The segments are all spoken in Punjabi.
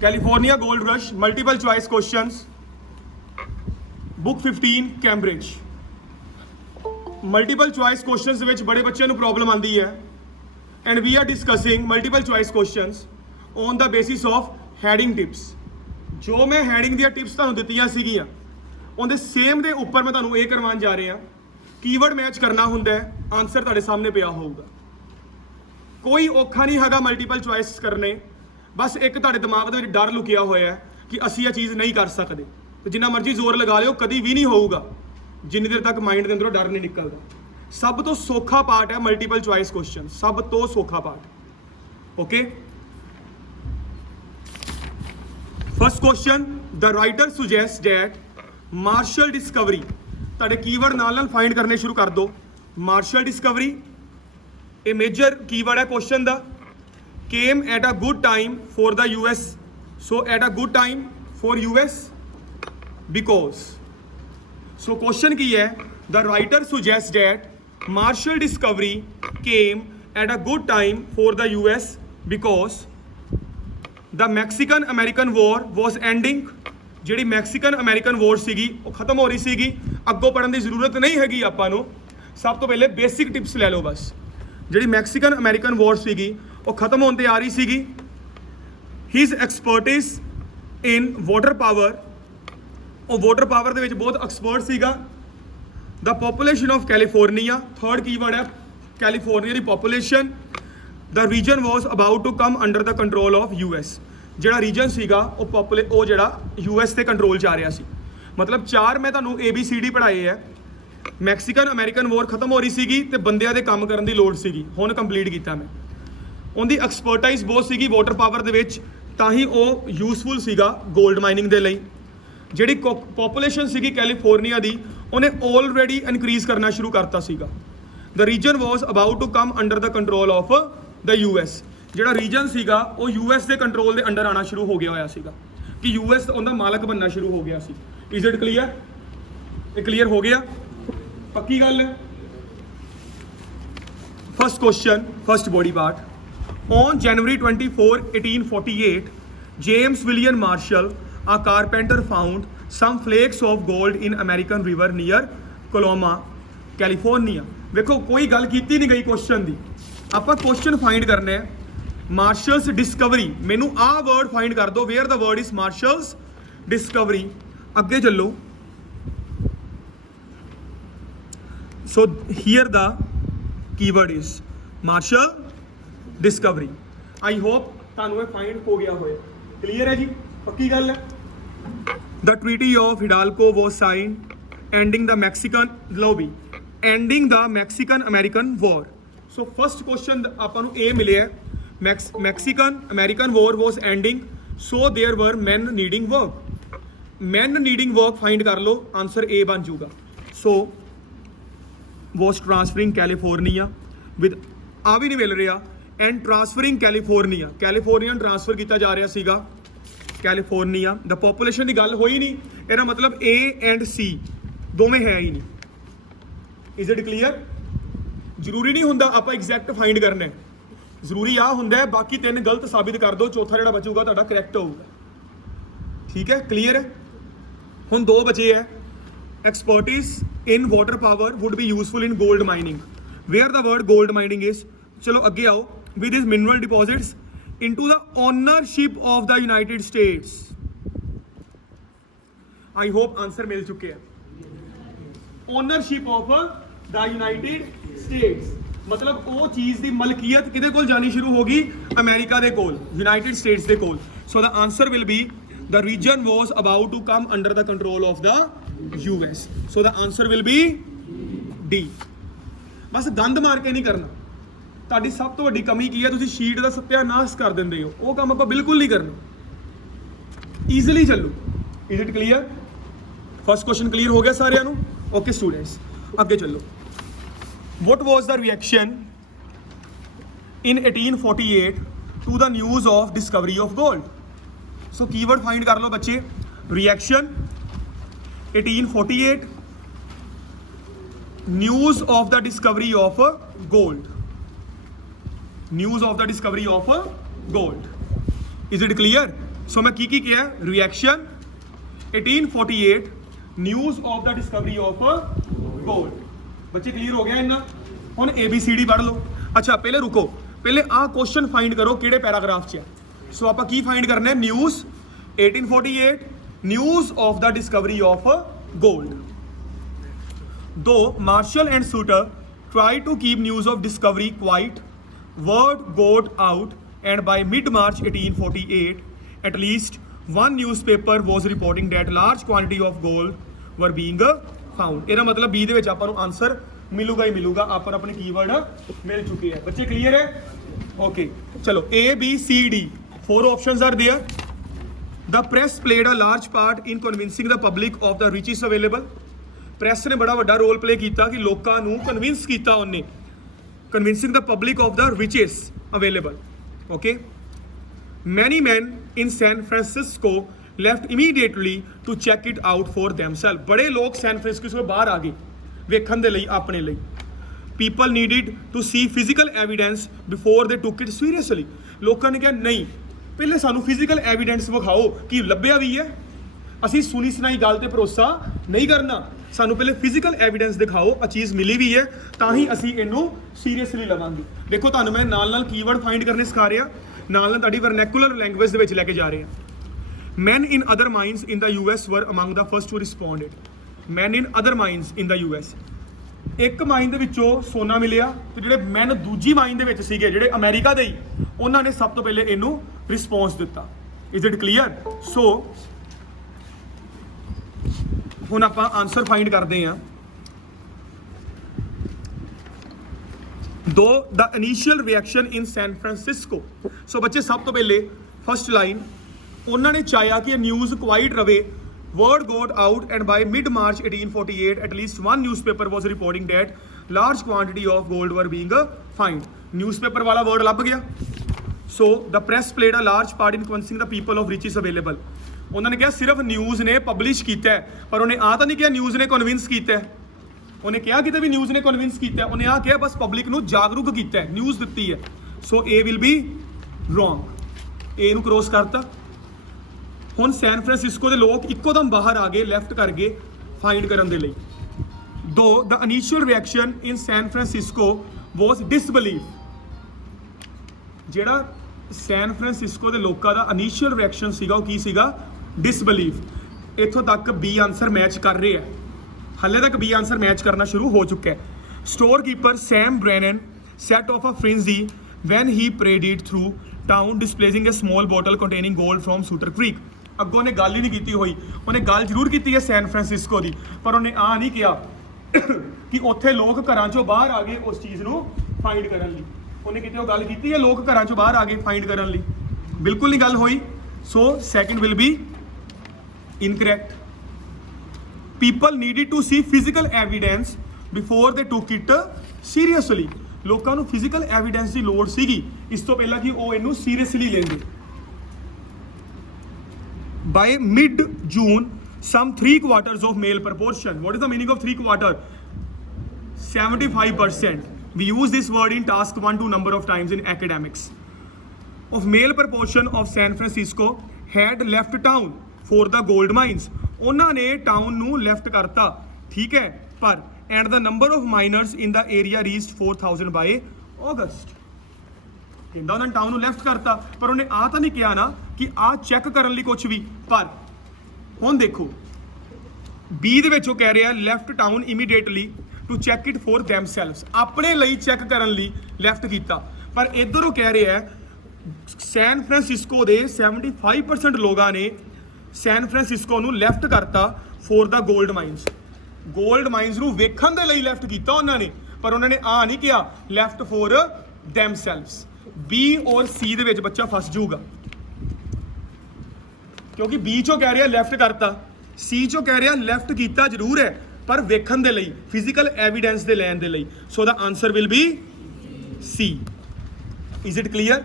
California gold rush, multiple choice questions, book 15 Cambridge. Multiple choice questions which बड़े बच्चों को प्रॉब्लम आती है and we are discussing multiple choice questions on the basis of heading tips. जो मैं हैडिंग दी टिप्स तुहानूं दित्तियां सीगीआं उहदे सेम दे उपर मैं तुहानूं ये करवाउण जा रहा, कीवर्ड मैच करना हुंदा है, आंसर तुहाडे सामने पिया होऊगा। कोई औखा नहीं हैगा मल्टीपल चॉइस करने, बस एक तुहाडे दिमाग दे विच डर लुकिया होया है कि असीं ये चीज़ नहीं कर सकते, तो जिन्ना मर्जी जोर लगा लिओ कभी भी नहीं होऊगा जिन्नी देर तक माइंड के अंदरों डर नहीं निकलता। सब तो सौखा पार्ट है मल्टीपल चॉइस क्वेश्चन, सब तो सौखा part. Okay, first question, the writer suggest that Marshall discovery, तुहाडे कीवर्ड नाल फाइंड करने शुरू कर दो। मार्शल डिस्कवरी ये मेजर कीवर्ड है क्वेश्चन दा। Came at a good time for the US, so at a good time for US because. So question की है, the writer suggest that Marshall discovery came at a good time for the US because the Mexican American war was ending. Ji Mexican American war सीगी वो खत्म हो रही सीगी, अगों पढ़न की जरूरत नहीं हैगी आपां नूं। सब तो पहले बेसिक टिप्स ले लो बस। जी मैक्सीकन अमेरिकन वॉर सीगी वो खत्म होने आ रही सीगी। His expertise in water power, वो वाटर पावर दे विच बहुत एक्सपर्ट सीगा। The population of California, third keyword है कैलीफोर्निया की population. The region was about to come under the control of US, जोड़ा रीजन सीगा वो जोड़ा यूएस के कंट्रोल च आ रहा सी। मतलब चार मैं तुहानूं ABCD पढ़ाए है। मैक्सीकन अमेरिकन वॉर खत्म हो रही सीगी ते बंदियां दे काम करन दी लोड़ सीगी, हुण कंप्लीट कीता मैं। उनकी एक्सपर्टाइज बहुत सीगी वाटर पावर दे विच, तां ही वो यूजफुल सीगा गोल्ड माइनिंग दे लई। जिहड़ी पॉपूलेशन सीगी कैलीफोर्निया दी उन्हें ऑलरेडी इनक्रीज करना शुरू करता सीगा। The region was about to come under the control of the US, जिहड़ा रीजन सीगा वो यूएस के कंट्रोल के अंडर आना शुरू हो गया होया सीगा कि यूएस उनका मालक बनना शुरू हो गया सी। Is it clear? ये क्लीयर हो गया, पक्की गल है। First question, first body part. On January 24, 1848, James William Marshall, a carpenter, found some flakes of gold in American river near Coloma, California। देखो कोई गल कीती नहीं गई क्वेश्चन दी, आप क्वेश्चन फाइंड करने हैं। मार्शल्स डिस्कवरी, मैनू आ वर्ड फाइंड कर दो, where the word is Marshall's discovery. अगे चलो, so here the keyword is Marshall discovery. I hope तुहानूं ये फाइंड हो गया होए। क्लीयर है जी, पक्की गल है। The treaty of Hidalgo was sign ending the Mexican, लो भी ending the Mexican American war. So first question आपां नूं ये मिले है, Mexican American war was ending so there were man needing work. Man needing work find कर लो, आंसर ए बन जाऊगा। So was transferring California with, आ भी नहीं मिल रहा, and transferring California, California transfer किया जा रहा सीगा कैलीफोर्निया। द पॉपूलेशन की गल होई नहीं, इसका मतलब ए एंड सी दोवें है ही नहीं। Is it clear? जरूरी नहीं होंदा आप एग्जैक्ट फाइंड करना, जरूरी आ होंदा है बाकी तीन गलत साबित कर दो, चौथा जोड़ा बचूगा तुहाडा करैक्ट होगा। ठीक है, क्लीयर है। हुण दो बचे है। Expertise in water power would be useful in gold mining, where the word gold mining is. चलो अगे आओ, with his mineral deposits into the ownership of the United States. I hope answer मिल चुके हैं। Ownership of the United States मतलब वो चीज़ की मलकीयत किहदे कोल जानी शुरू होगी, अमेरिका दे कोल, यूनाइटेड स्टेट्स दे कोल। So the answer will be the region was about to come under the control of the US. So the answer will be D. बस गंद मार के नहीं करना। ਤੁਹਾਡੀ सब तो वड्डी कमी की है, तुसीं शीट का सत्यानाश कर देंदे हो, वो काम आपां बिल्कुल नहीं करना। ईजिली चलो। Is it clear? First question clear हो गया सारिਆਂ ਨੂੰ? ओके स्टूडेंट्स, अगे चलो। What was the reaction in 1848 to the news of discovery of gold? So keyword find कर लो बच्चे। Reaction 1848, news of the discovery of gold. News of the discovery of gold. Is it clear? ਸੋ ਮੈਂ ਕੀ ਕਿਹਾ reaction 1848 news of the Discovery of gold. ਬੱਚੇ ਕਲੀਅਰ ਹੋ ਗਿਆ ਇੰਨਾ। ਹੁਣ ABCD ਪੜ੍ਹ ਲਓ। ਅੱਛਾ ਪਹਿਲੇ ਰੁਕੋ, ਪਹਿਲੇ ਆਹ ਕੁਐਸਚਨ ਫਾਈਂਡ ਕਰੋ ਕਿਹੜੇ ਪੈਰਾਗ੍ਰਾਫ 'ਚ ਹੈ। ਸੋ ਆਪਾਂ ਕੀ ਫਾਈਂਡ ਕਰਨਾ ਹੈ, news 1848 news of the Discovery of gold. Though Marshall and Sutter tried to keep news of discovery quiet, word got out, and by mid-March 1848, at least one newspaper was reporting that large quantity of gold were being found. ਇਹਦਾ ਮਤਲਬ B ਦੇ ਵਿੱਚ ਆਪਾਂ ਨੂੰ ਆਨਸਰ ਮਿਲੂਗਾ ਹੀ ਮਿਲੂਗਾ। ਆਪਾਂ ਨੂੰ ਆਪਣੇ ਕੀਵਰਡ ਮਿਲ ਚੁੱਕੇ ਹੈ। ਬੱਚੇ ਕਲੀਅਰ ਹੈ? ਓਕੇ ਚਲੋ ABCD 4 options are there. The press played a large part in convincing the public of the riches available. Press ਨੇ ਬੜਾ ਵੱਡਾ ਰੋਲ ਪਲੇ ਕੀਤਾ ਕਿ ਲੋਕਾਂ ਨੂੰ ਕਨਵਿੰਸ ਕੀਤਾ ਉਹਨੇ, convincing the public of the riches available. Okay many man in San Francisco left immediately to check it out for themselves. ਬੜੇ ਲੋਕ ਸੈਨ ਫਰਾਂਸਿਸਕੋ ਤੋਂ ਬਾਹਰ ਆ ਗਏ ਵੇਖਣ ਦੇ ਲਈ ਆਪਣੇ ਲਈ। People needed to see physical evidence before they took it seriously. ਲੋਕਾਂ ਨੇ ਕਿਹਾ ਨਹੀਂ ਪਹਿਲੇ ਸਾਨੂੰ ਫਿਜ਼ੀਕਲ ਐਵੀਡੈਂਸ ਵਿਖਾਓ ਕਿ ਲੱਭਿਆ ਵੀ ਹੈ, ਅਸੀਂ ਸੁਣੀ ਸੁਣਾਈ ਗੱਲ ਤੇ ਭਰੋਸਾ ਨਹੀਂ ਕਰਨਾ, ਸਾਨੂੰ ਪਹਿਲੇ ਫਿਜ਼ੀਕਲ ਐਵੀਡੈਂਸ ਦਿਖਾਓ ਆ ਚੀਜ਼ ਮਿਲੀ ਵੀ ਹੈ ਤਾਂ ਹੀ ਅਸੀਂ ਇਹਨੂੰ ਸੀਰੀਅਸਲੀ ਲਵਾਂਗੇ। ਦੇਖੋ ਤੁਹਾਨੂੰ ਮੈਂ ਨਾਲ ਨਾਲ ਕੀਵਰਡ ਫਾਈਂਡ ਕਰਨੇ ਸਿਖਾ ਰਿਹਾ, ਨਾਲ ਨਾਲ ਤੁਹਾਡੀ ਵਰਨੈਕੂਲਰ ਲੈਂਗੁਏਜ ਦੇ ਵਿੱਚ ਲੈ ਕੇ ਜਾ ਰਹੇ ਹਾਂ। Man in other mines in the US were among the first to responded. Man in other mines in the US, ਇੱਕ ਮਾਈਨ ਦੇ ਵਿੱਚੋਂ ਸੋਨਾ ਮਿਲਿਆ ਤੇ ਜਿਹੜੇ ਮੈਨ ਦੂਜੀ ਮਾਈਨ ਦੇ ਵਿੱਚ ਸੀਗੇ ਜਿਹੜੇ ਅਮਰੀਕਾ ਦੇ ਹੀ, ਉਹਨਾਂ ਨੇ ਸਭ ਤੋਂ ਪਹਿਲੇ ਇਹਨੂੰ ਰਿਸਪੌਂਸ ਦਿੱਤਾ। Is it clear? ਸੋ ਹੁਣ ਆਪਾਂ ਆਨਸਰ ਫਾਈਂਡ ਕਰਦੇ ਹਾਂ। ਦੋ ਦਾ ਇਨੀਸ਼ੀਅਲ ਰਿਐਕਸ਼ਨ ਇਨ ਸੈਨ ਫਰਾਂਸਿਸਕੋ। ਸੋ ਬੱਚੇ ਸਭ ਤੋਂ ਪਹਿਲੇ ਫਸਟ ਲਾਈਨ, ਉਹਨਾਂ ਨੇ ਚਾਹਿਆ ਕਿ ਇਹ ਨਿਊਜ਼ ਕੁਆਇਟ ਰਵੇ। word got out and by mid-March 1848 at least one newspaper was reporting that large quantity of gold were being found. Newspaper ਵਾਲਾ word ਲੱਭ ਗਿਆ। So the press played a large part in convincing the people of riches available. ਉਹਨਾਂ ਨੇ ਕਿਹਾ ਸਿਰਫ ਨਿਊਜ਼ ਨੇ ਪਬਲਿਸ਼ ਕੀਤਾ ਹੈ, ਪਰ ਉਹਨੇ ਆ ਤਾਂ ਨਹੀਂ ਕਿਹਾ ਨਿਊਜ਼ ਨੇ ਕਨਵਿੰਸ ਕੀਤਾ ਹੈ। ਉਹਨੇ ਕਿਹਾ ਕਿਤੇ ਵੀ ਨਿਊਜ਼ ਨੇ ਕਨਵਿੰਸ ਕੀਤਾ ਹੈ, ਉਹਨੇ ਆ ਕਿਹਾ ਬਸ ਪਬਲਿਕ ਨੂੰ ਜਾਗਰੂਕ ਕੀਤਾ ਹੈ, ਨਿਊਜ਼ ਦਿੱਤੀ ਹੈ। ਸੋ A will be wrong, A ਨੂੰ ਕ੍ਰੋਸ ਕਰਤਾ। ਹੁਣ ਸੈਨ ਫਰਾਂਸਿਸਕੋ ਦੇ ਲੋਕ ਇੱਕੋ ਦਮ ਬਾਹਰ ਆ ਗਏ ਲੈਫਟ ਕਰ ਗਏ ਫਾਈਂਡ ਕਰਨ ਦੇ ਲਈ। ਦੋ ਦ ਇਨੀਸ਼ੀਅਲ ਰਿਐਕਸ਼ਨ ਇਨ ਸੈਨ ਫਰਾਂਸਿਸਕੋ ਵਾਸ ਡਿਸਬਲੀਫ। ਜਿਹੜਾ ਸੈਨ ਫਰਾਂਸਿਸਕੋ ਦੇ ਲੋਕਾਂ ਦਾ ਇਨੀਸ਼ੀਅਲ ਰਿਐਕਸ਼ਨ ਸੀਗਾ ਉਹ ਕੀ ਸੀਗਾ? ਡਿਸਬਲੀਫ। ਇੱਥੋਂ ਤੱਕ B ਆਨਸਰ ਮੈਚ ਕਰ ਰਿਹਾ ਹੈ, ਹਾਲੇ ਤੱਕ B ਆਨਸਰ ਮੈਚ ਕਰਨਾ ਸ਼ੁਰੂ ਹੋ ਚੁੱਕਾ ਹੈ। Store keeper Sam Brannan set off a frenzy when he paraded through town displaying a small bottle containing gold from Sutter Creek. ਅੱਗੋਂ ਨੇ ਗੱਲ ਹੀ ਨਹੀਂ ਕੀਤੀ ਹੋਈ, ਉਹਨੇ ਗੱਲ ਜ਼ਰੂਰ ਕੀਤੀ ਹੈ ਸੈਨ ਫਰਾਂਸਿਸਕੋ ਦੀ, ਪਰ ਉਹਨੇ ਆ ਨਹੀਂ ਕਿਹਾ ਕਿ ਉੱਥੇ ਲੋਕ ਘਰਾਂ ਚੋਂ ਬਾਹਰ ਆ ਗਏ ਉਸ ਚੀਜ਼ ਨੂੰ ਫਾਈਂਡ ਕਰਨ ਲਈ। ਉਹਨੇ ਕਿਤੇ ਉਹ ਗੱਲ ਕੀਤੀ ਹੈ ਲੋਕ ਘਰਾਂ ਚੋਂ ਬਾਹਰ ਆ ਗਏ ਫਾਈਂਡ ਕਰਨ ਲਈ? ਬਿਲਕੁਲ ਨਹੀਂ ਗੱਲ ਹੋਈ। So second will be incorrect. People needed to see physical evidence before they took it seriously. ਲੋਕਾਂ ਨੂੰ ਫਿਜ਼ੀਕਲ ਐਵੀਡੈਂਸ ਦੀ ਲੋੜ ਸੀਗੀ ਇਸ ਤੋਂ ਪਹਿਲਾਂ ਕਿ ਉਹ ਇਹਨੂੰ ਸੀਰੀਅਸਲੀ ਲੈਂਦੇ। By mid-June, some 3/4 of male proportion. What is the meaning of 3/4? 75%. We use this word in task 1 to number of times in academics. Of male proportion of San Francisco had left town for the gold mines. ਉਹਨਾਂ ਨੇ ਟਾਊਨ ਨੂੰ ਲੈਫਟ ਕਰਤਾ, ਠੀਕ ਹੈ, ਪਰ and the number of miners in the area reached 4,000 by August. ਕਹਿੰਦਾ ਉਹਨਾਂ ਨੇ ਟਾਊਨ ਨੂੰ ਲੈਫਟ ਕਰਤਾ, ਪਰ ਉਹਨੇ ਆ ਤਾਂ ਨਹੀਂ ਕਿਹਾ ਨਾ ਕਿ ਆ ਚੈੱਕ ਕਰਨ ਲਈ ਕੁਝ ਵੀ। ਪਰ ਹੁਣ ਦੇਖੋ B ਦੇ ਵਿੱਚ ਉਹ ਕਹਿ ਰਿਹਾ left town immediately to check it for themselves, ਆਪਣੇ ਲਈ ਚੈੱਕ ਕਰਨ ਲਈ ਲੈਫਟ ਕੀਤਾ। ਪਰ ਇੱਧਰ ਉਹ ਕਹਿ ਰਿਹਾ ਸੈਨ ਫਰਾਂਸਿਸਕੋ ਦੇ 75% ਲੋਕਾਂ ਨੇ ਸੈਨ ਫਰਾਂਸਿਸਕੋ ਨੂੰ ਲੈਫਟ ਕਰਤਾ ਫॉर ਦਾ 골ਡ ਮਾਈਨਸ। 골ਡ ਮਾਈਨਸ ਨੂੰ ਵੇਖਣ ਦੇ ਲਈ ਲੈਫਟ ਕੀਤਾ ਉਹਨਾਂ ਨੇ, ਪਰ ਉਹਨਾਂ ਨੇ ਆ ਨਹੀਂ ਕਿਹਾ ਲੈਫਟ ਫॉर ਦੈਮਸੈਲਵਸ। B ਔਰ C ਦੇ ਵਿੱਚ ਬੱਚਾ ਫਸ ਜਾਊਗਾ, ਕਿਉਂਕਿ B ਚੋਂ ਕਹਿ ਰਿਹਾ ਲੈਫਟ ਕਰਤਾ, C ਚੋਂ ਕਹਿ ਰਿਹਾ ਲੈਫਟ ਕੀਤਾ ਜ਼ਰੂਰ ਹੈ ਪਰ ਵੇਖਣ ਦੇ ਲਈ, ਫਿਜ਼ੀਕਲ ਐਵੀਡੈਂਸ ਦੇ ਲੈਣ ਦੇ ਲਈ। So the answer will be C। Is it clear?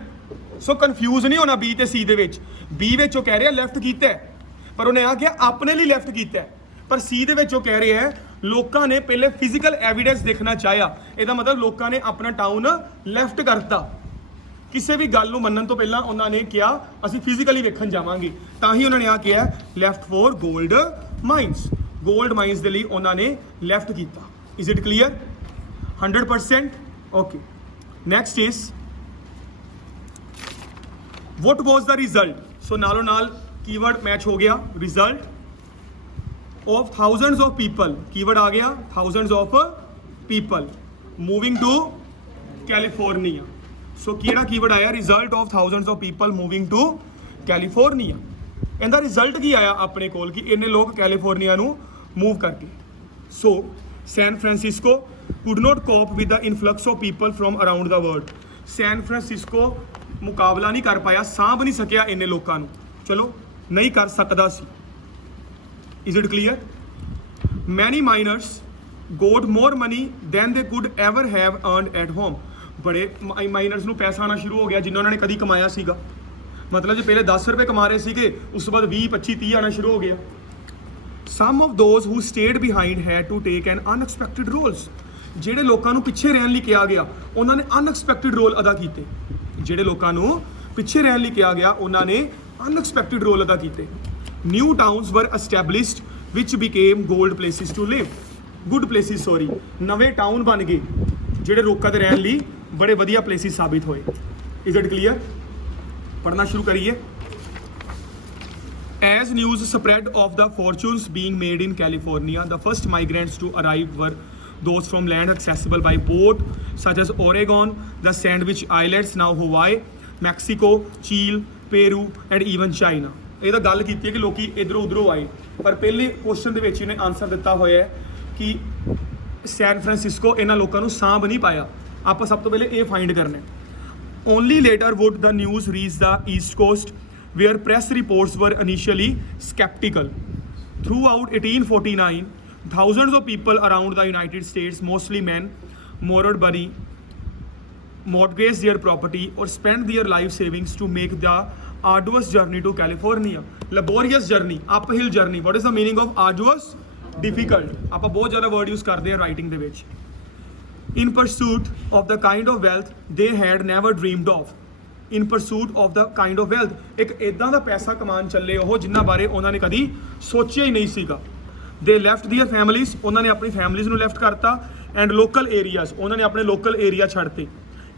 So confuse ਨਹੀਂ ਹੋਣਾ B ਤੇ C ਦੇ ਵਿੱਚ। B ਵਿੱਚ ਉਹ ਕਹਿ ਰਿਹਾ ਲੈਫਟ ਕੀਤਾ ਪਰ ਉਹਨੇ ਆ ਕਿਹਾ ਆਪਣੇ ਲਈ ਲੈਫਟ ਕੀਤਾ, ਪਰ C ਦੇ ਵਿੱਚ ਉਹ ਕਹਿ ਰਿਹਾ ਲੋਕਾਂ ਨੇ ਪਹਿਲੇ ਫਿਜ਼ੀਕਲ ਐਵੀਡੈਂਸ ਦੇਖਣਾ ਚਾਹਿਆ। ਇਹਦਾ ਮਤਲਬ ਲੋਕਾਂ ਨੇ ਆਪਣਾ ਟਾਊਨ ਲੈਫਟ ਕਰਤਾ। ਕਿਸੇ ਵੀ ਗੱਲ ਨੂੰ ਮੰਨਣ ਤੋਂ ਪਹਿਲਾਂ ਉਹਨਾਂ ਨੇ ਕਿਹਾ ਅਸੀਂ ਫਿਜ਼ੀਕਲੀ ਵੇਖਣ ਜਾਵਾਂਗੇ, ਤਾਂ ਹੀ ਉਹਨਾਂ ਨੇ ਆ ਕਿਹਾ left for gold minus. Gold minus ਦੇ ਲਈ ਉਹਨਾਂ ਨੇ ਲੈਫਟ ਕੀਤਾ। Is it clear? 100%? Okay. Next is what was the result? ਸੋ ਨਾਲੋਂ ਨਾਲ ਕੀਵਰਡ ਮੈਚ ਹੋ ਗਿਆ। Result of thousands of people, keyword ਆ ਗਿਆ thousands of people moving to California। ਸੋ ਕਿਹੜਾ ਕੀਵਰਡ ਆਇਆ? Result of thousands of people moving to California। ਇਹਦਾ ਰਿਜ਼ਲਟ ਕੀ ਆਇਆ ਆਪਣੇ ਕੋਲ ਕਿ ਇੰਨੇ ਲੋਕ ਕੈਲੀਫੋਰਨੀਆ ਨੂੰ ਮੂਵ ਕਰਕੇ। So San Francisco could not cope with the influx of people from around the world। San Francisco ਨਹੀਂ ਕਰ ਪਾਇਆ, ਸਾਂਭ ਨਹੀਂ ਸਕਿਆ ਇੰਨੇ ਲੋਕਾਂ ਨੂੰ। ਚਲੋ ਨਹੀਂ ਕਰ ਸਕਦਾ ਸੀ। Is it clear? Many miners got more money than they could ever have earned at home। ਬੜੇ ਮਾਈਨਰਸ ਨੂੰ ਪੈਸਾ ਆਉਣਾ ਸ਼ੁਰੂ ਹੋ ਗਿਆ ਜਿੰਨਾ ਉਹਨਾਂ ਨੇ ਕਦੀ ਕਮਾਇਆ ਸੀਗਾ। ਮਤਲਬ ਜੇ ਪਹਿਲੇ 10 ਰੁਪਏ ਕਮਾ ਰਹੇ ਸੀਗੇ, ਉਸ ਤੋਂ ਬਾਅਦ 20, 25, 30 ਆਉਣਾ ਸ਼ੁਰੂ ਹੋ ਗਿਆ। Some of those who stayed behind had to take an unexpected roles। ਜਿਹੜੇ ਲੋਕਾਂ ਨੂੰ ਪਿੱਛੇ ਰਹਿਣ ਲਈ ਕਿਹਾ ਗਿਆ ਉਹਨਾਂ ਨੇ ਅਨਐਕਸਪੈਕਟਡ ਰੋਲ ਅਦਾ ਕੀਤੇ। ਜਿਹੜੇ ਲੋਕਾਂ ਨੂੰ ਪਿੱਛੇ ਰਹਿਣ ਲਈ ਕਿਹਾ ਗਿਆ ਉਹਨਾਂ ਨੇ ਅਨਐਕਸਪੈਕਟਡ ਰੋਲ ਅਦਾ ਕੀਤੇ। New towns were established which became gold places to live. Good places sorry, ਨਵੇਂ ਟਾਊਨ ਬਣ ਗਏ ਜਿਹੜੇ ਲੋਕਾਂ ਦੇ ਰਹਿਣ ਲਈ ਬੜੇ ਵਧੀਆ ਪਲੇਸਿਸ ਸਾਬਿਤ ਹੋਏ। Is it clear? ਪੜ੍ਹਨਾ ਸ਼ੁਰੂ ਕਰੀਏ। As news spread of the fortunes being made in California, the first migrants to arrive were those from land accessible by boat such as Oregon, the Sandwich Islands, now Hawaii, Mexico, Chile, Peru and even China। ਇਹ ਤਾਂ ਗੱਲ ਕੀਤੀ ਹੈ ਕਿ ਲੋਕੀ ਇਧਰੋਂ ਉਧਰੋਂ ਆਏ, ਪਰ ਪਹਿਲੇ ਕੁਐਸਚਨ ਦੇ ਵਿੱਚ ਇਹਨੇ ਆਨਸਰ ਦਿੱਤਾ ਹੋਇਆ ਹੈ ਕਿ ਸੈਨ ਫਰਾਂਸਿਸਕੋ ਇਹਨਾਂ ਲੋਕਾਂ ਨੂੰ ਸਾਂਭ ਨਹੀਂ ਪਾਇਆ। ਆਪਾਂ ਸਭ ਤੋਂ ਪਹਿਲੇ ਇਹ ਫਾਈਂਡ ਕਰਨਾ ਹੈ। Only later would the news reach the East Coast, where press reports were initially skeptical। Throughout 1849, thousands of people around the United States, mostly men, borrowed money, mortgaged their property or spent their life savings to make the arduous journey to California। Laborious journey, uphill journey। What is the meaning of arduous? Difficult। ਆਪਾਂ ਬਹੁਤ ਜ਼ਿਆਦਾ word use ਕਰਦੇ ਹਾਂ writing ਦੇ ਵਿੱਚ। In pursuit of the kind of wealth they had never dreamed of। In pursuit of the kind of wealth, ਇੱਕ ਇਦਾਂ ਦਾ ਪੈਸਾ ਕਮਾਉਣ ਚੱਲੇ ਉਹ ਜਿਨ੍ਹਾਂ ਬਾਰੇ ਉਹਨਾਂ ਨੇ ਕਦੀ ਸੋਚਿਆ ਹੀ ਨਹੀਂ ਸੀਗਾ। They left their families, ਉਹਨਾਂ ਨੇ ਆਪਣੀ ਫੈਮਲੀਜ਼ ਨੂੰ ਲੈਫਟ ਕਰਤਾ, and local areas, ਉਹਨਾਂ ਨੇ ਆਪਣੇ ਲੋਕਲ ਏਰੀਆ ਛੱਡਤੇ।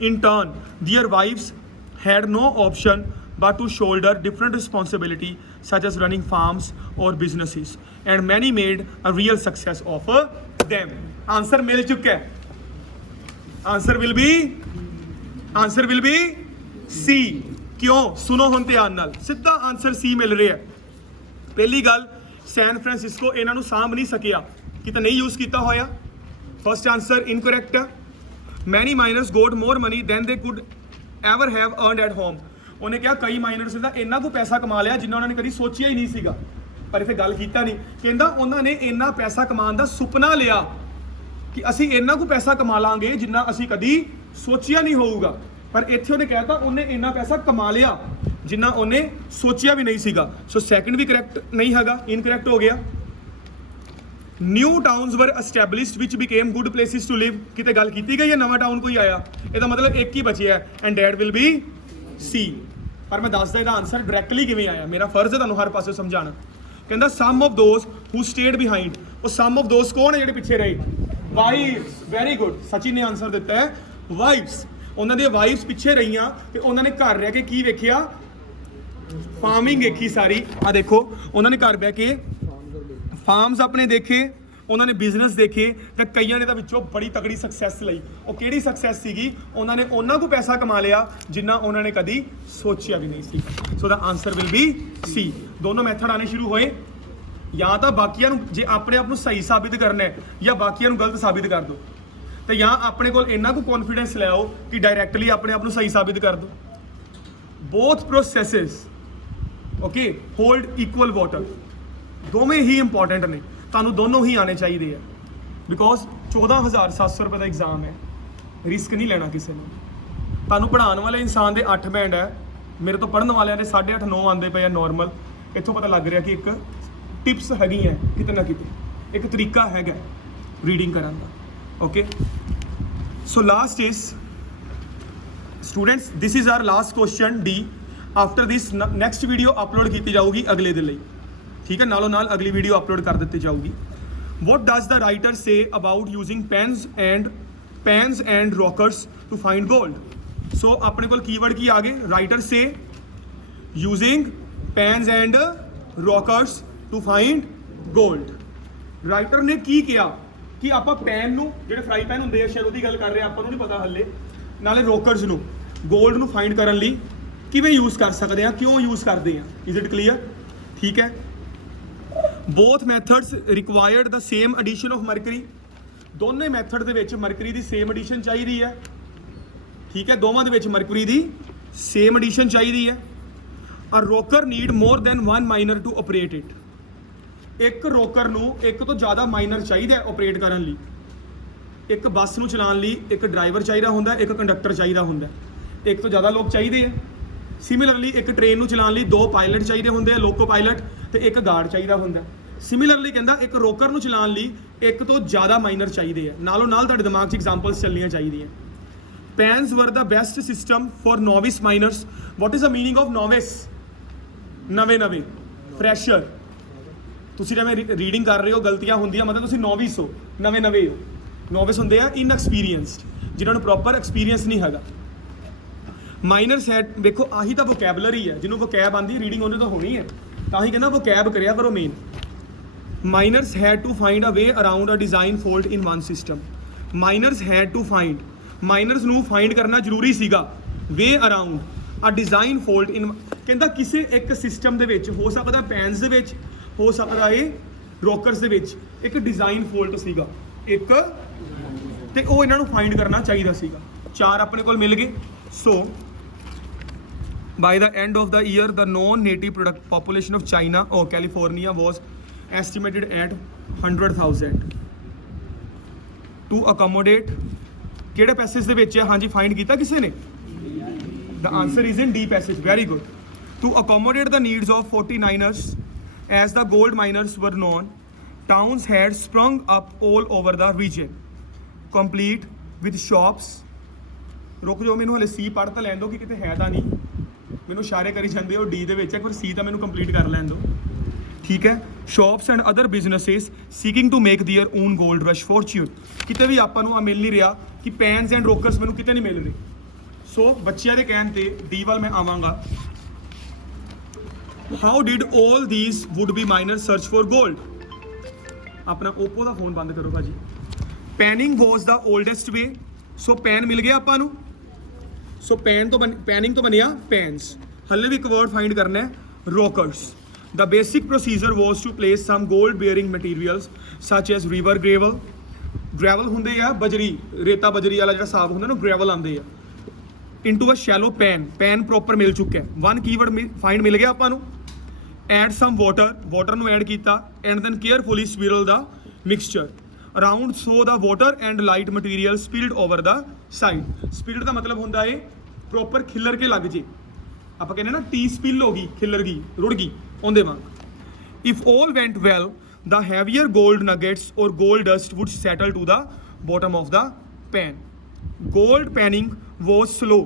In turn, their wives had no option but to shoulder different responsibility such as running farms or businesses, and many made a real success of them। Answer ਮਿਲ ਚੁੱਕਾ ਹੈ। Answer will be C। ਕਿਉਂ? ਸੁਣੋ ਹੁਣ ਧਿਆਨ ਨਾਲ, ਸਿੱਧਾ ਆਨਸਰ C ਮਿਲ ਰਿਹਾ। ਪਹਿਲੀ ਗੱਲ, ਸੈਨ ਫਰਾਂਸਿਸਕੋ ਇਹਨਾਂ ਨੂੰ ਸਾਂਭ ਨਹੀਂ ਸਕਿਆ, ਕਿਤੇ ਨਹੀਂ ਯੂਜ਼ ਕੀਤਾ ਹੋਇਆ। ਫਸਟ ਆਨਸਰ ਇਨਕਰੈਕਟ ਹੈ। Many miners got more money than they could ever have earned at home. ਉਹਨੇ ਕਿਹਾ ਕਈ ਮਾਈਨਰਸ ਦਾ ਇੰਨਾ ਕੁ ਪੈਸਾ ਕਮਾ ਲਿਆ ਜਿੰਨਾ ਉਹਨਾਂ ਨੇ ਕਦੀ ਸੋਚਿਆ ਹੀ ਨਹੀਂ ਸੀਗਾ, ਪਰ ਇੱਥੇ ਗੱਲ ਕੀਤਾ ਨਹੀਂ। ਕਹਿੰਦਾ ਉਹਨਾਂ ਨੇ ਇੰਨਾ ਪੈਸਾ ਕਮਾਉਣ ਦਾ ਸੁਪਨਾ ਲਿਆ ਕਿ ਅਸੀਂ ਇੰਨਾ ਕੁ ਪੈਸਾ ਕਮਾ ਲਾਂਗੇ ਜਿੰਨਾ ਅਸੀਂ ਕਦੀ ਸੋਚਿਆ ਨਹੀਂ ਹੋਊਗਾ, ਪਰ ਇੱਥੇ ਉਹਨੇ ਕਹਿਤਾ ਉਹਨੇ ਇੰਨਾ ਪੈਸਾ ਕਮਾ ਲਿਆ ਜਿੰਨਾ ਉਹਨੇ ਸੋਚਿਆ ਵੀ ਨਹੀਂ ਸੀਗਾ। ਸੋ ਸੈਕਿੰਡ ਵੀ ਕਰੈਕਟ ਨਹੀਂ ਹੈਗਾ, ਇਨਕਰੈਕਟ ਹੋ ਗਿਆ। New towns were established which became good places to live. ਕਿਤੇ ਗੱਲ ਕੀਤੀ ਗਈ ਹੈ ਨਵਾਂ ਟਾਊਨ ਕੋਈ ਆਇਆ? ਇਹਦਾ ਮਤਲਬ ਇੱਕ ਹੀ ਬਚਿਆ and that will be C. ਪਰ ਮੈਂ ਦੱਸਦਾ ਇਹਦਾ ਆਨਸਰ ਡਾਇਰੈਕਟਲੀ ਕਿਵੇਂ ਆਇਆ, ਮੇਰਾ ਫਰਜ਼ ਹੈ ਤੁਹਾਨੂੰ ਹਰ ਪਾਸੇ ਸਮਝਾਉਣਾ। ਕਹਿੰਦਾ some of those who stayed behind. ਉਹ ਸਮ ਆਫ ਦੋਜ਼ ਕੌਣ ਹੈ ਜਿਹੜੇ ਪਿੱਛੇ ਰਹੇ? ਵਾਈਫਸ। ਵੈਰੀ ਗੁੱਡ, ਸਚਿਨ ਨੇ ਆਨਸਰ ਦਿੱਤਾ ਹੈ ਵਾਈਫਸ। ਉਹਨਾਂ ਦੀਆਂ ਵਾਈਫਸ ਪਿੱਛੇ ਰਹੀਆਂ ਤੇ ਉਹਨਾਂ ਨੇ ਘਰ ਰਹਿ ਕੇ ਕੀ ਵੇਖਿਆ? ਫਾਰਮਿੰਗ ਵੇਖੀ ਸਾਰੀ। ਆ ਦੇਖੋ, ਉਹਨਾਂ ਨੇ ਘਰ ਬਹਿ ਕੇ ਫਾਰਮਸ ਆਪਣੇ ਦੇਖੇ, ਉਹਨਾਂ ਨੇ ਬਿਜ਼ਨਸ ਦੇਖੇ, ਤੇ ਕਈਆਂ ਨੇ ਤਾਂ ਵਿੱਚੋਂ ਬੜੀ ਤਕੜੀ ਸਕਸੈਸ ਲਈ। ਉਹ ਕਿਹੜੀ ਸਕਸੈਸ ਸੀਗੀ? ਉਹਨਾਂ ਨੇ ਉਹਨਾਂ ਕੋ ਪੈਸਾ ਕਮਾ ਲਿਆ ਜਿੰਨਾ ਉਹਨਾਂ ਨੇ ਕਦੀ ਸੋਚਿਆ ਵੀ ਨਹੀਂ ਸੀ। ਸੋ ਦਾ ਆਨਸਰ ਵਿਲ ਬੀ ਸੀ। ਦੋਨੋਂ ਮੈਥਡ ਆਣੇ ਸ਼ੁਰੂ ਹੋਏ। ਜਾਂ ਤਾਂ ਬਾਕੀਆਂ ਨੂੰ ਜੇ ਆਪਣੇ ਆਪ ਨੂੰ ਸਹੀ ਸਾਬਿਤ ਕਰਨਾ ਹੈ ਜਾਂ ਬਾਕੀਆਂ ਨੂੰ ਗਲਤ ਸਾਬਿਤ ਕਰ ਦਿਓ, ਤੇ ਜਾਂ ਆਪਣੇ ਕੋਲ ਇੰਨਾ ਕੁ ਕੌਨਫੀਡੈਂਸ ਲੈ ਆਓ ਕਿ ਡਾਇਰੈਕਟਲੀ ਆਪਣੇ ਆਪ ਨੂੰ ਸਹੀ ਸਾਬਿਤ ਕਰ ਦਿਓ। Both processes okay hold equal water. ਦੋਵੇਂ ਹੀ ਇੰਪੋਰਟੈਂਟ ਨੇ, ਤੁਹਾਨੂੰ ਦੋਨੋਂ ਹੀ ਆਣੇ ਚਾਹੀਦੇ ਆ, ਬਿਕੋਜ਼ 14,700 ਰੁਪਏ ਦਾ ਐਗਜ਼ਾਮ ਹੈ। ਰਿਸਕ ਨਹੀਂ ਲੈਣਾ ਕਿਸੇ ਨੂੰ। ਤੁਹਾਨੂੰ ਪੜ੍ਹਾਉਣ ਵਾਲੇ ਇਨਸਾਨ ਦੇ 8 ਬੈਂਡ ਹੈ, ਮੇਰੇ ਤੋਂ ਪੜ੍ਹਨ ਵਾਲਿਆਂ ਦੇ 8.5 9 ਆਉਂਦੇ ਪਏ ਆ ਨੋਰਮਲ। ਇੱਥੋਂ ਪਤਾ ਲੱਗ ਰਿਹਾ ਕਿ ਇੱਕ ਟਿਪਸ ਹੈਗੀ ਹੈ ਕਿਤੇ ਨਾ ਕਿਤੇ, ਇੱਕ ਤਰੀਕਾ ਹੈਗਾ ਰੀਡਿੰਗ ਕਰਨ ਦਾ। Okay, so last is students this is our last question D. After this next video upload की जाऊगी अगले दिन ਲਈ, ठीक है, नालों नाल अगली वीडियो अपलोड कर दी जाऊगी। What does the writer say about using pens and rockers to find gold? So अपने को कीवर्ड की आगे writer say using pens and rockers to find gold। Writer ਨੇ ਕੀ ਕਿਹਾ ਕਿ ਆਪਾਂ ਪੈਨ ਨੂੰ, ਜਿਹੜੇ ਫਰਾਈ ਪੈਨ ਹੁੰਦੇ ਆ ਸ਼ਾਇਦ ਉਹਦੀ ਗੱਲ ਕਰ ਰਹੇ ਆ, ਆਪਾਂ ਨੂੰ ਨਹੀਂ ਪਤਾ ਹੱਲੇ, ਨਾਲੇ ਰੋਕਰਸ ਨੂੰ ਗੋਲਡ ਨੂੰ ਫਾਈਂਡ ਕਰਨ ਲਈ ਕਿਵੇਂ ਯੂਜ਼ ਕਰ ਸਕਦੇ ਆ, ਕਿਉਂ ਯੂਜ਼ ਕਰਦੇ ਆ। Is it clear? ਠੀਕ ਹੈ। Both methods required the same addition of mercury. ਦੋਨੇ ਮੈਥਡ ਦੇ ਵਿੱਚ ਮਰਕਰੀ ਦੀ ਸੇਮ ਐਡੀਸ਼ਨ ਚਾਹੀਦੀ ਹੈ, ਠੀਕ ਹੈ, ਦੋਵਾਂ ਦੇ ਵਿੱਚ ਮਰਕਰੀ ਦੀ ਸੇਮ ਐਡੀਸ਼ਨ ਚਾਹੀਦੀ ਹੈ। A rocker need more than one miner to operate it. ਇੱਕ ਰੋਕਰ ਨੂੰ ਇੱਕ ਤੋਂ ਜ਼ਿਆਦਾ ਮਾਈਨਰ ਚਾਹੀਦਾ ਆਪਰੇਟ ਕਰਨ ਲਈ। ਇੱਕ ਬੱਸ ਨੂੰ ਚਲਾਉਣ ਲਈ ਇੱਕ ਡਰਾਈਵਰ ਚਾਹੀਦਾ ਹੁੰਦਾ, ਇੱਕ ਕੰਡਕਟਰ ਚਾਹੀਦਾ ਹੁੰਦਾ, ਇੱਕ ਤੋਂ ਜ਼ਿਆਦਾ ਲੋਕ ਚਾਹੀਦੇ ਆ। ਸਿਮਿਲਰਲੀ ਇੱਕ ਟ੍ਰੇਨ ਨੂੰ ਚਲਾਉਣ ਲਈ 2 ਪਾਇਲਟ ਚਾਹੀਦੇ ਹੁੰਦੇ ਆ, ਲੋਕੋ ਪਾਇਲਟ, ਤੇ ਇੱਕ ਗਾਰਡ ਚਾਹੀਦਾ ਹੁੰਦਾ। ਸਿਮਿਲਰਲੀ ਕਹਿੰਦਾ ਇੱਕ ਰੋਕਰ ਨੂੰ ਚਲਾਉਣ ਲਈ ਇੱਕ ਤੋਂ ਜ਼ਿਆਦਾ ਮਾਈਨਰ ਚਾਹੀਦੇ ਆ। ਨਾਲੋਂ ਨਾਲ ਤੁਹਾਡੇ ਦਿਮਾਗ 'ਚ ਐਗਜ਼ਾਮਪਲਸ ਚੱਲਣੀਆਂ ਚਾਹੀਦੀਆਂ। Pans were the best system for novice miners. What is the meaning of novice? ਨਵੇਂ ਫਰੈਸ਼ਰ। ਤੁਸੀਂ ਜਿਵੇਂ ਰੀਡਿੰਗ ਕਰ ਰਹੇ ਹੋ ਗਲਤੀਆਂ ਹੁੰਦੀਆਂ, ਮਤਲਬ ਤੁਸੀਂ ਨੋਵਿਸ ਹੋ, ਨਵੇਂ ਹੋ। ਨੋਵਿਸ ਹੁੰਦੇ ਆ ਇਨਐਕਸਪੀਰੀਅੰਸਡ, ਜਿਨ੍ਹਾਂ ਨੂੰ ਪ੍ਰੋਪਰ ਐਕਸਪੀਰੀਅੰਸ ਨਹੀਂ ਹੈਗਾ। ਮਾਈਨਰਸ ਹੈ, ਵੇਖੋ ਆਹੀ ਤਾਂ ਵੋਕੈਬਲਰੀ ਹੈ, ਜਿਹਨੂੰ ਵੋਕੈਬ ਆਉਂਦੀ ਰੀਡਿੰਗ ਉਹਨੇ ਤਾਂ ਹੋਣੀ ਹੈ, ਤਾਂ ਹੀ ਕਹਿੰਦਾ ਵੋਕੈਬ ਕਰਿਆ ਕਰੋ ਮੇਨ। Miners had to find a way around a design fault in one system. Miners had to find, miners ਨੂੰ ਫਾਈਂਡ ਕਰਨਾ ਜ਼ਰੂਰੀ ਸੀਗਾ, way around a design fault in, ਕਹਿੰਦਾ ਕਿਸੇ ਇੱਕ ਸਿਸਟਮ ਦੇ ਵਿੱਚ, ਹੋ ਸਕਦਾ ਪੈਨਸ ਦੇ ਵਿੱਚ, ਹੋ ਸਕਦਾ ਇਹ ਰੋਕਰਸ ਦੇ ਵਿੱਚ, ਇੱਕ ਡਿਜ਼ਾਈਨ ਫੋਲਟ ਸੀਗਾ ਇੱਕ, ਤੇ ਉਹ ਇਹਨਾਂ ਨੂੰ ਫਾਈਂਡ ਕਰਨਾ ਚਾਹੀਦਾ ਸੀਗਾ। 4 ਆਪਣੇ ਕੋਲ ਮਿਲ ਗਏ। So by the end of the year the non native product population of China or California was estimated at 100,000 to accommodate. ਕਿਹੜੇ ਪੈਸੇਜ ਦੇ ਵਿੱਚ ਹੈ? ਹਾਂਜੀ, ਫਾਈਂਡ ਕੀਤਾ ਕਿਸੇ ਨੇ? The answer is in D passage. Very good. To accommodate the needs of 49ers, as the gold miners were known, towns had sprung up all over the region, complete with shops. ਰੁਕ ਜਾਓ, ਮੈਨੂੰ ਹਲੇ C ਪੜ੍ਹ ਤਾਂ ਲੈਣ ਦਿਓ ਕਿ ਕਿਤੇ ਹੈ ਤਾਂ ਨਹੀਂ, ਮੈਨੂੰ ਇਸ਼ਾਰੇ ਕਰੀ ਜਾਂਦੇ ਹੋ D ਦੇ ਵਿੱਚ, ਇੱਕ ਵਾਰ C ਤਾਂ ਮੈਨੂੰ ਕੰਪਲੀਟ ਕਰ ਲੈਣ ਦਿਓ, ਠੀਕ ਹੈ। Shops and other businesses seeking to make their own gold rush fortune. ਕਿਤੇ ਵੀ ਆਪਾਂ ਨੂੰ ਆ ਮਿਲ ਨਹੀਂ ਰਿਹਾ ਕਿ ਪੈਨਸ ਐਂਡ ਰੋਕਰਸ ਮੈਨੂੰ ਕਿਤੇ ਨਹੀਂ ਮਿਲ ਰਹੇ। ਸੋ ਬੱਚਿਆਂ ਦੇ ਕਹਿਣ ਤੇ ਡੀ ਵੱਲ ਮੈਂ ਆਵਾਂਗਾ। How did all these wood B minor search for gold. ਆਪਣਾ ਓਪੋ ਦਾ ਫੋਨ ਬੰਦ ਕਰੋ ਭਾਜੀ। ਪੈਨਿੰਗ ਵਾਸ ਦਾ ਓਲਡੈਸਟ ਵੇ। ਸੋ ਪੈਨ ਮਿਲ ਗਿਆ ਆਪਾਂ ਨੂੰ, ਸੋ ਪੈਨਿੰਗ ਤੋਂ ਬਣਿਆ ਪੈਨਸ। ਹਲੇ ਵੀ ਇੱਕ ਵਰਡ ਫਾਈਂਡ ਕਰਨਾ ਹੈ, ਰੋਕਰਸ। The basic procedure was to place some gold bearing materials such as river gravel। gravel ਹੁੰਦੇ ਆ ਬਜਰੀ, ਰੇਤਾ ਬਜਰੀ ਵਾਲਾ ਜਿਹੜਾ ਹਿਸਾਬ ਹੁੰਦਾ ਨਾ, gravel ਆਉਂਦੇ ਆ। into a shallow pan। pan proper ਮਿਲ ਚੁੱਕਿਆ। one keyword find ਮਿਲ ਗਿਆ ਆਪਾਂ ਨੂੰ। add some water, water ਨੂੰ ਐਡ ਕੀਤਾ and then carefully swirl the mixture around so the water and light material spilled over the side। spilled ਦਾ ਮਤਲਬ ਹੁੰਦਾ ਹੈ ਪ੍ਰੋਪਰ ਖਿੱਲਰ ਕੇ ਲੱਗ ਜੇ। ਆਪਾਂ ਕਹਿੰਦੇ ਨਾ ਟੀ ਸਪਿਲ ਹੋ ਗਈ, ਖਿੱਲਰ ਗਈ, ਰੁੜ ਗਈ, ਉਹਦੇ ਵਾਂਗ। if all went well the heavier gold nuggets or gold dust would settle to the bottom of the pan। gold panning was slow।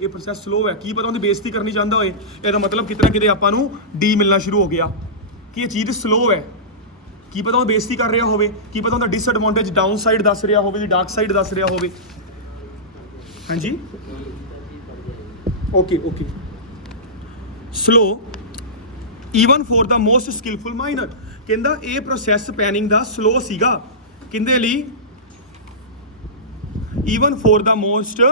ਇਹ ਪ੍ਰੋਸੈਸ ਸਲੋ ਹੈ। ਕੀ ਪਤਾ ਉਹਦੀ ਬੇਇੱਜ਼ਤੀ ਕਰਨੀ ਚਾਹੁੰਦਾ ਹੋਏ, ਇਹਦਾ ਮਤਲਬ ਕਿਤੇ ਨਾ ਕਿਤੇ ਆਪਾਂ ਨੂੰ ਡੀ ਮਿਲਣਾ ਸ਼ੁਰੂ ਹੋ ਗਿਆ ਕਿ ਇਹ ਚੀਜ਼ ਸਲੋ ਹੈ। ਕੀ ਪਤਾ ਉਹ ਬੇਇੱਜ਼ਤੀ ਕਰ ਰਿਹਾ ਹੋਵੇ, ਕੀ ਪਤਾ ਉਹਦਾ ਡਿਸਐਡਵਾਂਟੇਜ ਡਾਊਨ ਸਾਈਡ ਦੱਸ ਰਿਹਾ ਹੋਵੇ, ਦੀ ਡਾਰਕ ਸਾਈਡ ਦੱਸ ਰਿਹਾ ਹੋਵੇ। ਹਾਂਜੀ, okay slow even for the most skillful miner. ਕਹਿੰਦਾ ਇਹ ਪ੍ਰੋਸੈਸ ਪੈਨਿੰਗ ਦਾ ਸਲੋ ਸੀਗਾ, ਕਿੰਦੇ ਲਈ? Even for the most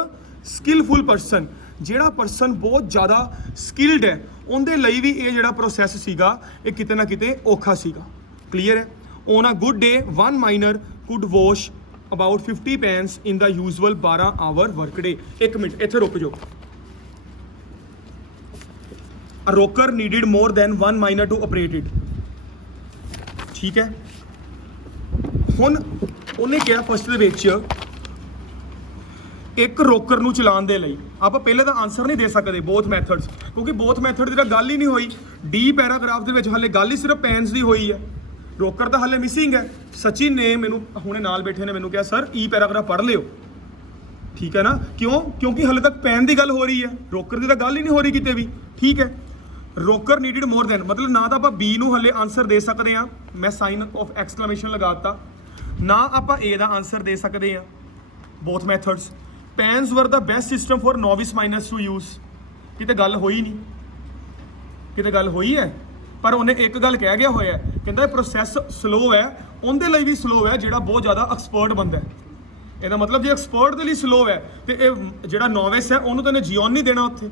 skillful person, ਜਿਹੜਾ ਪਰਸਨ ਬਹੁਤ ਜ਼ਿਆਦਾ ਸਕਿਲਡ ਹੈ, ਉਹਦੇ ਲਈ ਵੀ ਇਹ ਜਿਹੜਾ ਪ੍ਰੋਸੈਸ ਸੀਗਾ ਇਹ ਕਿਤੇ ਨਾ ਕਿਤੇ ਔਖਾ ਸੀਗਾ। ਕਲੀਅਰ ਹੈ? On a good day one miner could wash about 50 pans in the usual 12 hour work day. ਇੱਕ ਮਿੰਟ ਇੱਥੇ ਰੁਕ ਜਾਓ। A rocker needed more than one miner to operate it। ਠੀਕ ਹੈ, ਹੁਣ ਉਹਨੇ ਕਿਹਾ ਫਸਟ ਦੇ ਵਿੱਚ ਇੱਕ ਰੋਕਰ ਨੂੰ ਚਲਾਉਣ ਦੇ ਲਈ। ਆਪਾਂ ਪਹਿਲੇ ਤਾਂ ਆਨਸਰ ਨਹੀਂ ਦੇ ਸਕਦੇ ਬੋਥ ਮੈਥਡਸ, ਕਿਉਂਕਿ ਬੋਥ ਮੈਥਡ ਦੀ ਤਾਂ ਗੱਲ ਹੀ ਨਹੀਂ ਹੋਈ। ਡੀ ਪੈਰਾਗ੍ਰਾਫ ਦੇ ਵਿੱਚ ਹਾਲੇ ਗੱਲ ਹੀ ਸਿਰਫ ਪੈਨਸ ਦੀ ਹੋਈ ਹੈ, ਰੋਕਰ ਤਾਂ ਹਾਲੇ ਮਿਸਿੰਗ ਹੈ। ਸਚਿਨ ਨੇ ਮੈਨੂੰ ਹੁਣੇ ਨਾਲ ਬੈਠੇ ਨੇ ਮੈਨੂੰ ਕਿਹਾ ਸਰ ਈ ਪੈਰਾਗ੍ਰਾਫ ਪੜ੍ਹ ਲਿਓ। ठीक है ना, क्यों? क्योंकि हले तक पैन की गल हो रही है, रोकर की तो गल ही नहीं हो रही किते भी, ठीक है। रोकर नीडिड मोर देन, मतलब ना तो आप बी नूं हले आंसर दे सकते हैं, मैं साइन ऑफ एक्सक्लेमेशन लगाता, ना आप ए दा आंसर दे सकते हैं, both methods. Pans were the best system for novice miners to use, किते गल होई नहीं, किते गल होई है, पर उन्हें एक गल कह गया होया है, कहता प्रोसैस स्लो है, उनके लिए भी स्लो है ਜਿਹੜਾ बहुत ज़्यादा एक्सपर्ट बंदा है। ਇਹਦਾ मतलब ਜੇ एक्सपर्ट ਦੇ ਲਈ स्लो है तो ਇਹ ਜਿਹੜਾ नोविस है ਉਹਨੂੰ ਤਾਂ ਇਹਨੇ ਜਿਉਣ ਨਹੀਂ ਦੇਣਾ ਉੱਥੇ।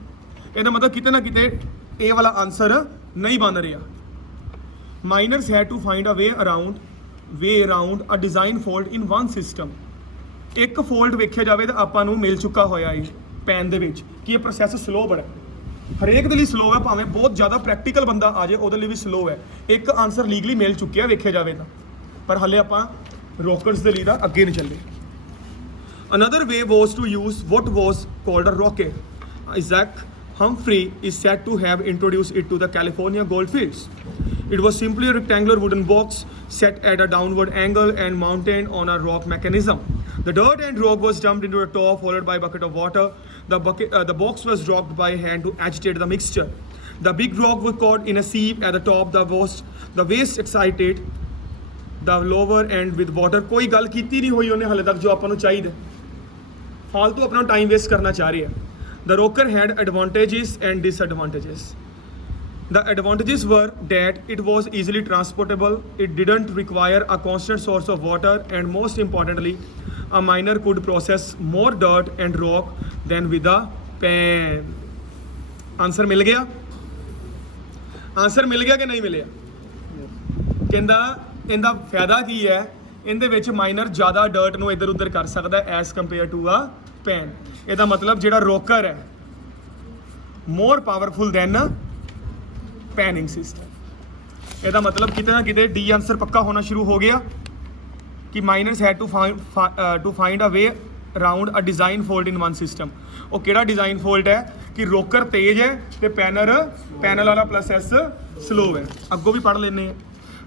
ਇਹਦਾ मतलब ਕਿਤੇ ਨਾ ਕਿਤੇ ਇਹ ਵਾਲਾ ਆਨਸਰ ਨਹੀਂ ਬਣ ਰਿਹਾ। Miners had to find a way around a design fault in one system. ਇੱਕ ਫੋਲਟ ਵੇਖਿਆ ਜਾਵੇ ਤਾਂ ਆਪਾਂ ਨੂੰ ਮਿਲ ਚੁੱਕਾ ਹੋਇਆ ਹੈ ਪੈਨ ਦੇ ਵਿੱਚ ਕਿ ਇਹ ਪ੍ਰੋਸੈਸ ਸਲੋ ਬੜਾ, ਹਰੇਕ ਦੇ ਲਈ ਸਲੋ ਹੈ, ਭਾਵੇਂ ਬਹੁਤ ਜ਼ਿਆਦਾ ਪ੍ਰੈਕਟੀਕਲ ਬੰਦਾ ਆ ਜਾਏ ਉਹਦੇ ਲਈ ਵੀ ਸਲੋ ਹੈ। ਇੱਕ ਆਨਸਰ ਲੀਗਲੀ ਮਿਲ ਚੁੱਕਿਆ ਵੇਖਿਆ ਜਾਵੇ ਤਾਂ, ਪਰ ਹਲੇ ਆਪਾਂ ਰੋਕਰਸ ਦੇ ਲਈ ਤਾਂ ਅੱਗੇ ਨਹੀਂ ਚੱਲੇ। Another way was to use what was called a rocket. Isaac Humphrey is said to have introduced it to the California goldfields. It was simply a rectangular wooden box set at a downward angle and mounted on a rock mechanism. The dirt and rock was dumped into the top, followed by a bucket of water. The box was rocked by hand to agitate the mixture. The big rock was caught in a sieve at the top. The waste excited the lower end with water. कोई गल कीती नहीं हुई उन्हें हाले तक जो आपां नूं चाहीदा, फालतू अपना टाइम वेस्ट करना चाह रहे हैं। The rocker had advantages and disadvantages. The advantages were that it was easily transportable, it didn't require a constant source of water, and most importantly, a miner could process more dirt and rock than with a pan. Answer मिल गया? Answer मिल गया कि नहीं मिलिया? कहंदा इहदा फायदा की है, इहदे विच माइनर ज़्यादा डर्ट नूं इधर उधर कर सकदा as compare to a pan. ਇਹਦਾ ਮਤਲਬ ਜਿਹੜਾ ਰੋਕਰ ਹੈ more powerful than panning system. ਇਹਦਾ ਮਤਲਬ ਕਿਤੇ ਨਾ ਕਿਤੇ ਡੀ ਆਨਸਰ ਪੱਕਾ ਹੋਣਾ ਸ਼ੁਰੂ ਹੋ ਗਿਆ ਕਿ miners had to find a way around a design fault in one system. ਉਹ ਕਿਹੜਾ ਡਿਜ਼ਾਈਨ ਫੋਲਟ ਹੈ ਕਿ ਰੋਕਰ ਤੇਜ਼ ਹੈ ਤੇ ਪੈਨਲ ਵਾਲਾ ਪਲੱਸ ਐਸ ਸਲੋ ਹੈ। ਅੱਗੋਂ ਵੀ ਪੜ੍ਹ ਲੈਂਦੇ ਹਾਂ।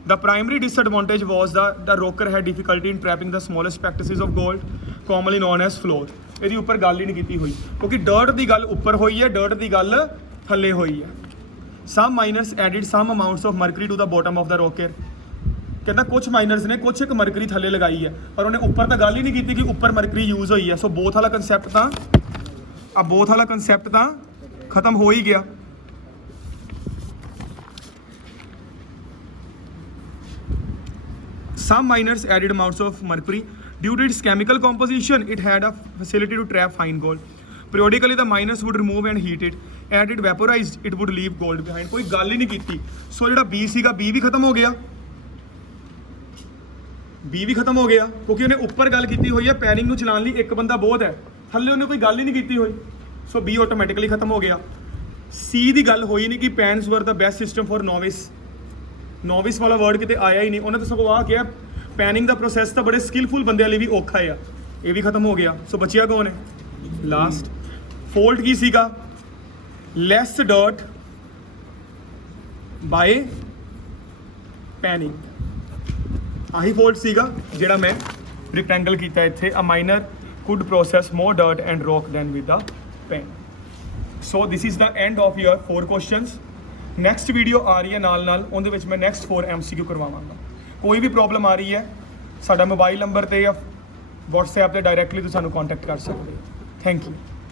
The primary disadvantage was the rocker had difficulty in trapping the smallest practices of gold, commonly known as floor. ਇਹਦੀ ਉੱਪਰ ਗੱਲ ਹੀ ਨਹੀਂ ਕੀਤੀ ਹੋਈ ਕਿਉਂਕਿ ਡਰਟ ਦੀ ਗੱਲ ਉੱਪਰ ਹੋਈ ਹੈ, ਡਰਟ ਦੀ ਗੱਲ ਥੱਲੇ ਹੋਈ ਹੈ। Some miners added some amounts of mercury to the bottom of the rocker. ਕਹਿੰਦਾ ਕੁਝ ਮਾਈਨਰਸ ਨੇ ਕੁਝ ਇੱਕ ਮਰਕਰੀ ਥੱਲੇ ਲਗਾਈ ਹੈ, ਪਰ ਉਹਨੇ ਉੱਪਰ ਤਾਂ ਗੱਲ ਹੀ ਨਹੀਂ ਕੀਤੀ ਕਿ ਉੱਪਰ ਮਰਕਰੀ ਯੂਜ਼ ਹੋਈ ਹੈ। ਸੋ ਬੋਥ ਵਾਲਾ ਕਨਸੈਪਟ ਤਾਂ ਖਤਮ ਹੋ ਹੀ ਗਿਆ। Some miners added amounts of mercury. Due to its chemical composition, it had a facility to trap fine gold. Periodically, the miners would remove and heat it. As it vaporized, it would leave gold behind. कोई गल ही नहीं की। सो जो B सीगा, B भी खत्म हो गया, B भी खत्म हो गया क्योंकि उन्हें ऊपर गल की हुई है पैनिंग नूं चलाउण लई एक बंदा बहुत है, थल्ले उन्हें कोई गल ही नहीं की हुई। सो B ऑटोमैटिकली खत्म हो गया। C की गल होई नहीं कि pans were the best system for novice वाला वर्ड किते आया ही नहीं। उन्हें तो सगों आ किया पैनिंग का प्रोसैस तो बड़े स्किलफुल बंदे लिए भी औखा है, ये भी खत्म हो गया। सो बचिया कौन है लास्ट? फोल्ट की सीगा लैस डर्ट बाय पैनिंग। आही फोल्ट सीगा जेड़ा मैं रिक्टेंगल किया इत्थे। A miner could process more dirt and rock than with the pan. So this is the end of your 4 questions. Next video आ रही है नाल उहदे विच मैं नैक्सट 4 MCQ करवावांगा। कोई भी प्रॉब्लम आ रही है साडा मोबाइल नंबर ते या WhatsApp ते डायरैक्टली तुसीं सानूं कॉन्टैक्ट कर सकते हो। Thank you.